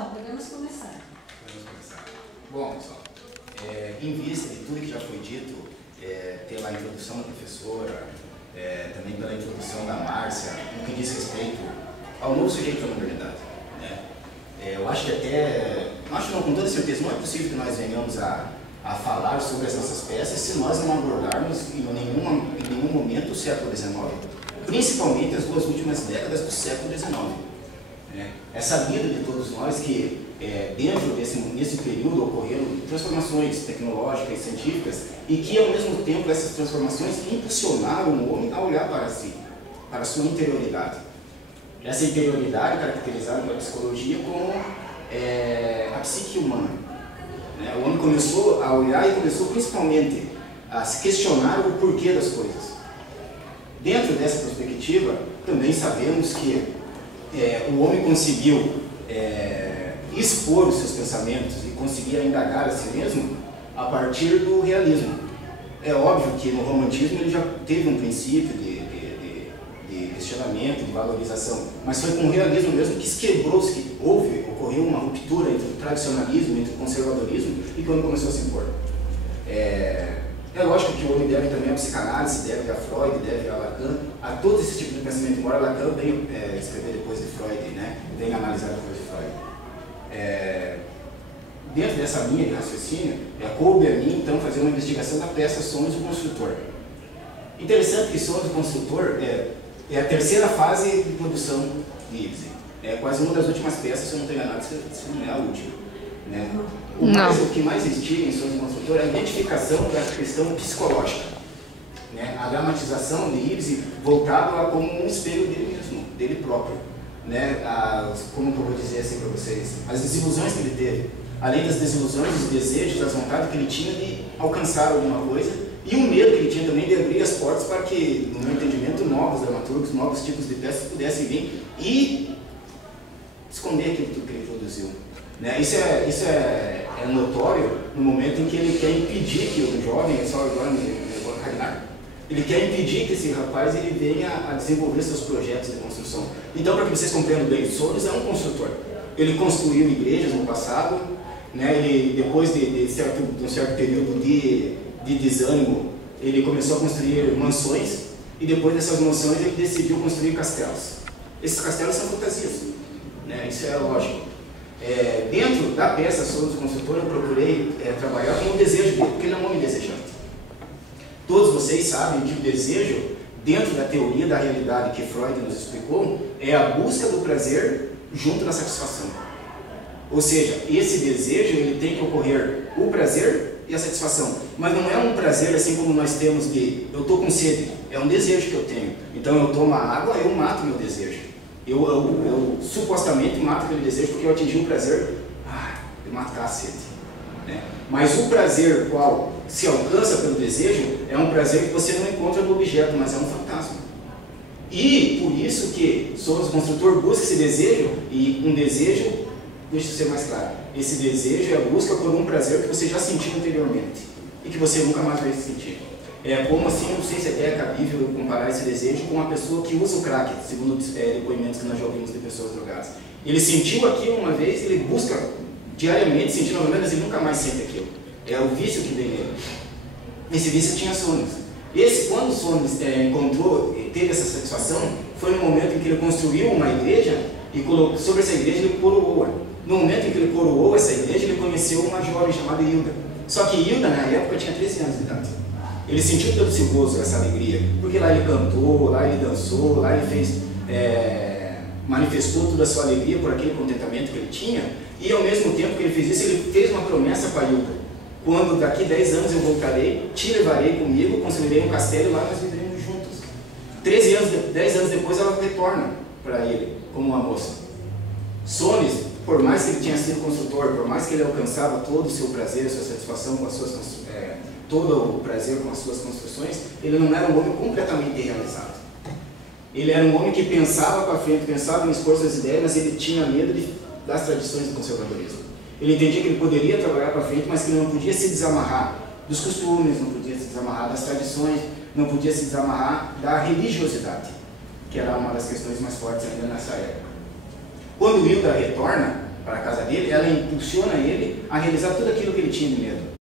Então, podemos começar. Bom, pessoal, em vista de tudo que já foi dito, pela introdução da professora, também pela introdução da Márcia, no que diz respeito ao novo sujeito da modernidade, né? Eu acho que não, com toda certeza, não é possível que nós venhamos a falar sobre as nossas peças se nós não abordarmos em nenhum momento o século XIX, principalmente as duas últimas décadas do século XIX. É sabido de todos nós que dentro nesse período ocorreram transformações tecnológicas e científicas e que ao mesmo tempo essas transformações impulsionaram o homem a olhar para si, para a sua interioridade. Essa interioridade caracterizada pela psicologia como a psique humana. O homem começou a olhar e começou principalmente a se questionar o porquê das coisas. Dentro dessa perspectiva, também sabemos que o homem conseguiu expor os seus pensamentos e conseguir indagar a si mesmo a partir do realismo. É óbvio que no romantismo ele já teve um princípio de questionamento, de valorização, mas foi com o realismo mesmo que se quebrou, ocorreu uma ruptura entre o tradicionalismo, entre o conservadorismo e que o homem começou a se impor. É lógico que o homem deve também à psicanálise, deve a Freud, deve a Lacan, a todo esse tipo de pensamento, embora Lacan venha escrever depois de Freud, venha analisar depois de Freud. Dentro dessa linha de raciocínio, coube a mim então fazer uma investigação da peça Sonhos do Construtor. Interessante que Sonhos do Construtor é a terceira fase de produção de Ibsen. É quase uma das últimas peças, se eu não estou enganado, se não é a última. O que mais instiga em Sonhos do Construtor é a identificação da questão psicológica. A dramatização de Ibsen voltada como um espelho dele mesmo, dele próprio. Como eu vou dizer assim para vocês? As desilusões que ele teve, além das desilusões, os desejos, as vontades que ele tinha de alcançar alguma coisa e o medo que ele tinha também de abrir as portas para que, no meu entendimento, novos dramaturgos, novos tipos de peças pudessem vir e esconder aquilo tudo que ele produziu. Isso é notório no momento em que ele quer impedir que o jovem, ele quer impedir que esse rapaz ele venha a desenvolver seus projetos de construção. Então, para que vocês compreendam bem, Soros é um construtor. Ele construiu igrejas no passado, ele, depois de um certo período de desânimo, ele começou a construir mansões e depois dessas mansões ele decidiu construir castelos. Esses castelos são fantasias, isso é lógico. Dentro da peça Sonhos do Construtor eu procurei trabalhar com o desejo dele, porque ele é um homem desejante. Todos vocês sabem que o desejo, dentro da teoria da realidade que Freud nos explicou, é a busca do prazer junto da satisfação. Ou seja, esse desejo ele tem que ocorrer o prazer e a satisfação. Mas não é um prazer assim como nós temos de eu estou com sede, é um desejo que eu tenho. Então eu tomo a água, eu mato meu desejo. Eu supostamente mato aquele desejo porque eu atingi o prazer de matar a sede. Mas o prazer qual se alcança pelo desejo é um prazer que você não encontra no objeto, mas é um fantasma. E por isso que Sonhos do Construtor busca esse desejo, e um desejo, deixa eu ser mais claro, esse desejo é a busca por um prazer que você já sentiu anteriormente e que você nunca mais vai sentir. Como assim, não sei se é cabível comparar esse desejo com uma pessoa que usa o crack, segundo depoimentos que nós já ouvimos de pessoas drogadas. Ele sentiu aquilo uma vez, ele busca diariamente sentir novamente, mas ele nunca mais sente aquilo. É o vício que vem nele. Esse vício tinha Sonhos. Quando Sonhos teve essa satisfação, foi no momento em que ele construiu uma igreja e sobre essa igreja ele coroou-a. No momento em que ele coroou essa igreja, ele conheceu uma jovem chamada Hilda. Só que Hilda, na época, tinha 13 anos de idade. Ele sentiu todo esse gozo, essa alegria, porque lá ele cantou, lá ele dançou, lá ele manifestou toda a sua alegria por aquele contentamento que ele tinha, e ao mesmo tempo que ele fez isso, ele fez uma promessa para Hilda. Quando daqui 10 anos eu voltarei, te levarei comigo, construirei um castelo e lá nós viveremos juntos. 10 anos depois ela retorna para ele, como uma moça. Sonhos, por mais que ele tinha sido construtor, por mais que ele alcançava todo o seu prazer, a sua satisfação com as suas todo o prazer com as suas construções, ele não era um homem completamente realizado. Ele era um homem que pensava para frente, pensava em expor suas ideias, mas ele tinha medo das tradições do conservadorismo. Ele entendia que ele poderia trabalhar para frente, mas que ele não podia se desamarrar dos costumes, não podia se desamarrar das tradições, não podia se desamarrar da religiosidade, que era uma das questões mais fortes ainda nessa época. Quando Hilda retorna para a casa dele, impulsiona ele a realizar tudo aquilo que ele tinha de medo.